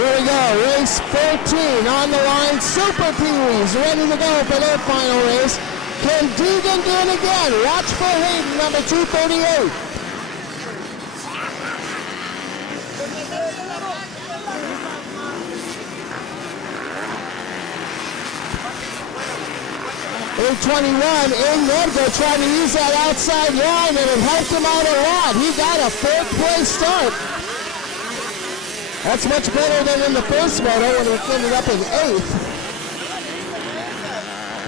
Here we go, race 14 on the line. Super Pee-wees ready to go for their final race. Can Deegan do it again? Watch for Hayden, number 238. .821 in Nedgo trying to use that outside line, and it helped him out a lot. He got a fourth place start. That's much better than in the first moto when he ended up in 8th.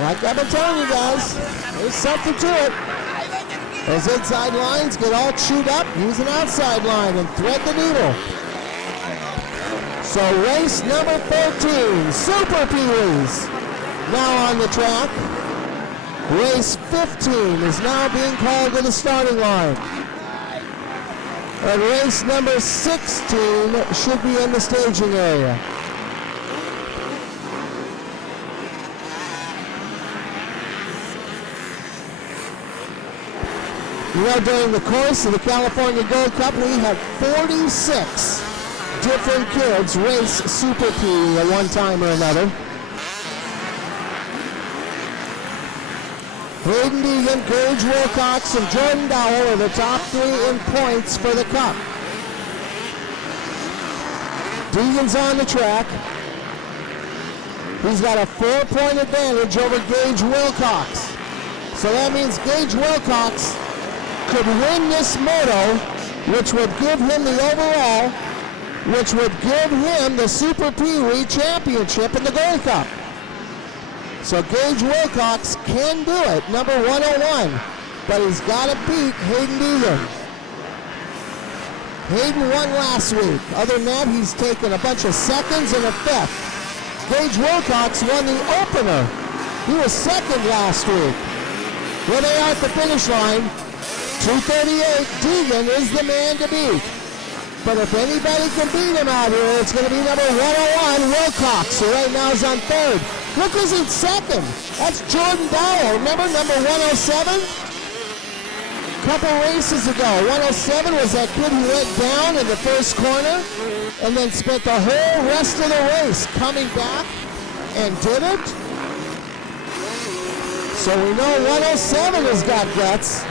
Like I've been telling you guys, there's something to it. Those inside lines get all chewed up. Use an outside line and thread the needle. So race number 13, Super Pee-wees, now on the track. Race 15 is now being called to the starting line. And race number 16 should be in the staging area. You know, during the course of the California Gold Cup, we had 46 different kids race Super Pee at one time or another. Hayden Deegan, Gage Wilcox, and Jordan Dowell are the top 3 in points for the Cup. Deegan's on the track. He's got a 4-point advantage over Gage Wilcox. So that means Gage Wilcox could win this moto, which would give him the overall, which would give him the Super Pee-wee Championship in the Gold Cup. So Gage Wilcox can do it, number 101, but he's got to beat Hayden Deegan. Hayden won last week. Other than that, he's taken a bunch of seconds and a 5th. Gage Wilcox won the opener. He was 2nd last week. Where they are at the finish line, 238, Deegan is the man to beat. But if anybody can beat him out here, it's going to be number 101, Wilcox, who right now is on 3rd. Look who's in 2nd. That's Jordan Dowell. Remember number 107? A couple races ago. 107 was that kid who went down in the first corner and then spent the whole rest of the race coming back and did it. So we know 107 has got guts.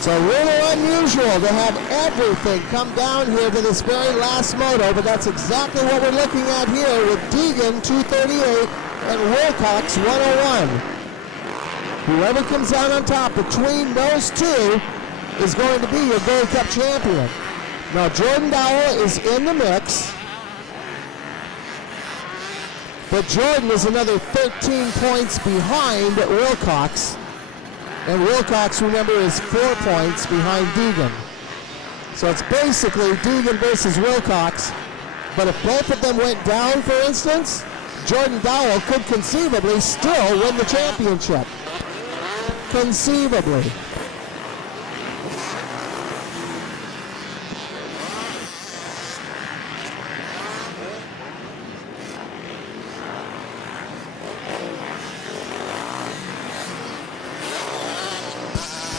It's a little unusual to have everything come down here to this very last moto, but that's exactly what we're looking at here with Deegan 238 and Wilcox 101. Whoever comes out on top between those two is going to be your Gold Cup champion. Now Jordan Dowell is in the mix, but Jordan is another 13 points behind Wilcox. And Wilcox, remember, is 4 points behind Deegan. So it's basically Deegan versus Wilcox. But if both of them went down, for instance, Jordan Dowell could conceivably still win the championship. Conceivably.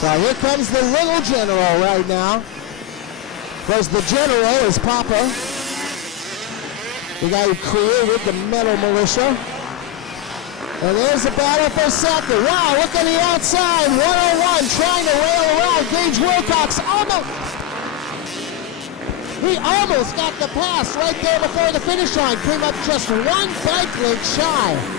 Now here comes the little general right now. Because the general is Papa, the guy who created the metal militia. And there's a battle for 2nd. Wow, look at the outside. 101 trying to rail around. Gage Wilcox he almost got the pass right there before the finish line. Came up just 1 bike length shy.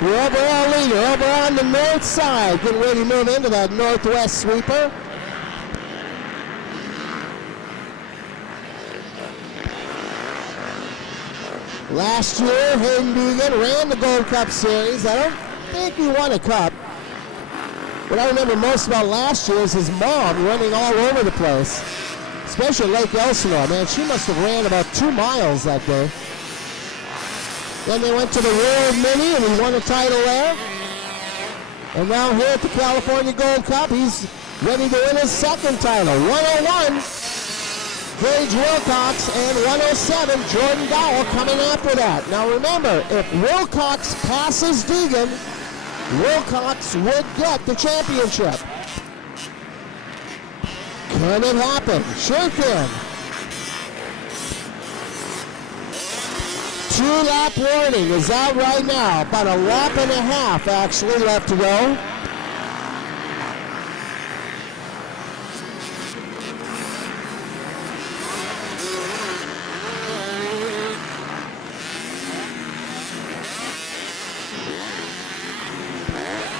The overall leader over on the north side, getting ready to move into that northwest sweeper. Last year, Hayden Deegan ran the Gold Cup Series. I don't think he won a cup. What I remember most about last year is his mom running all over the place, especially Lake Elsinore. Man, she must have ran about 2 miles that day. Then they went to the World Mini and he won a title there. And now here at the California Gold Cup, he's ready to win his second title. 101, Gage Wilcox, and 107, Jordan Dowell coming after that. Now remember, if Wilcox passes Deegan, Wilcox would get the championship. Can it happen? Sure can. 2-lap warning is out right now. About a lap and a half actually left to go.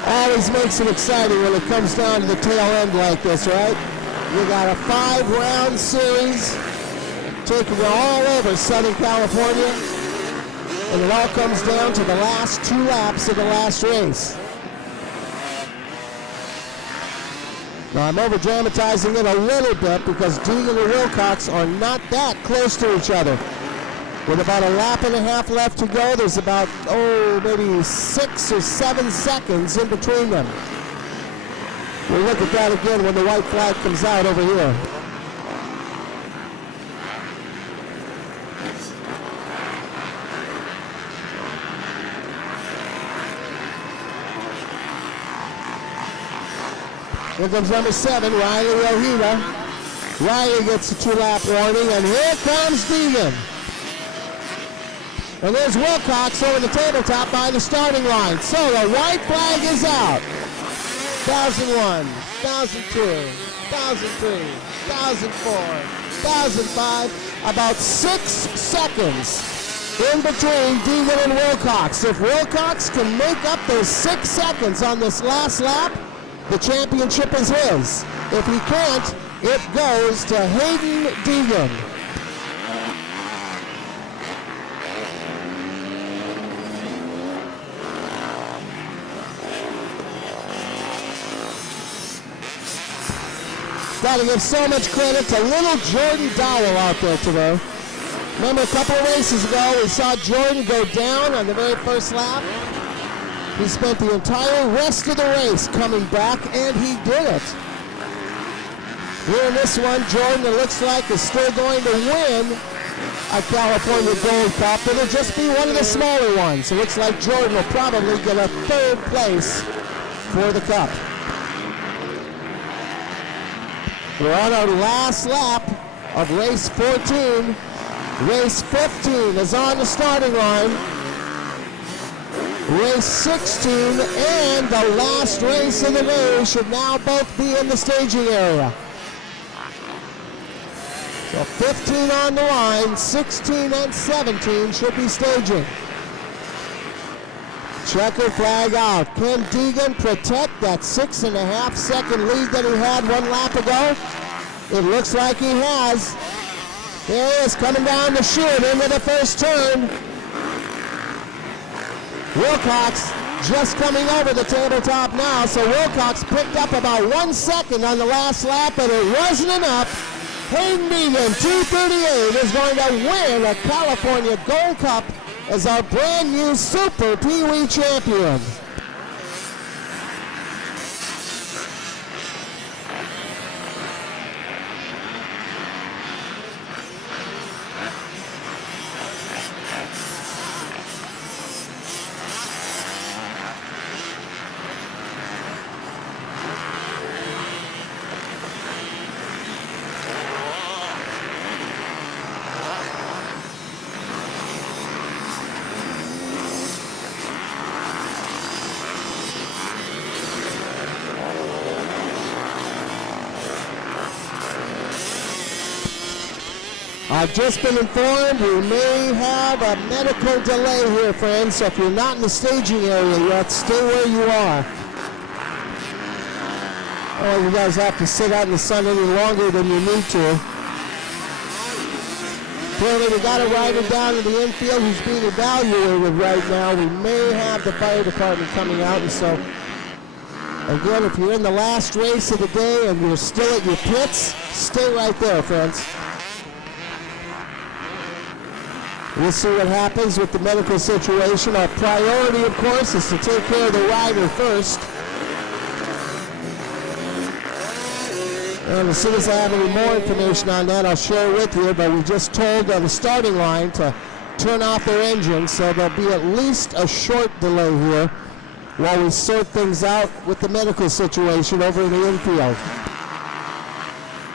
Always makes it exciting when it comes down to the tail end like this, right? You got a 5-round series taking you all over Southern California, and it all comes down to the last 2 laps of the last race. Now I'm over-dramatizing it a little bit because Deegan and Wilcox are not that close to each other. With about a lap and a half left to go, there's about, maybe 6 or 7 seconds in between them. We'll look at that again when the white flag comes out over here. Here comes number 7, Riley Ojeda. Riley gets a 2-lap warning, and here comes Deegan. And there's Wilcox over the tabletop by the starting line. So the white flag is out. 1001, 1002, 1003, 1004, 1005. About 6 seconds in between Deegan and Wilcox. If Wilcox can make up those 6 seconds on this last lap, the championship is his. If he can't, it goes to Hayden Deegan. Got to give so much credit to little Jordan Dowell out there today. Remember a couple of races ago, we saw Jordan go down on the very first lap. He spent the entire rest of the race coming back, and he did it. Here in this one, Jordan, it looks like, is still going to win a California Gold Cup. It'll just be one of the smaller ones. It looks like Jordan will probably get a 3rd place for the Cup. We're on our last lap of race 14. Race 15 is on the starting line. Race 16 and the last race of the day should now both be in the staging area. So 15 on the line, 16 and 17 should be staging. Checker flag out. Can Deegan protect that 6.5 second lead that he had 1 lap ago? It looks like he has. There he is, coming down the chute into the first turn. Wilcox just coming over the tabletop now, so Wilcox picked up about 1 second on the last lap, but it wasn't enough. Hayden Deegan, 2:38, is going to win a California Gold Cup as our brand new Super Pee Wee champion. I've just been informed we may have a medical delay here, friends, so if you're not in the staging area yet, stay where you are. Oh, you guys have to sit out in the sun any longer than you need to. Apparently we got a rider down in the infield who's being evaluated right now. We may have the fire department coming out, and so again, if you're in the last race of the day and you're still at your pits, stay right there, friends. We'll see what happens with the medical situation. Our priority, of course, is to take care of the rider first. And as soon as I have any more information on that, I'll share it with you. But we just told the starting line to turn off their engine, so there'll be at least a short delay here while we sort things out with the medical situation over in the infield.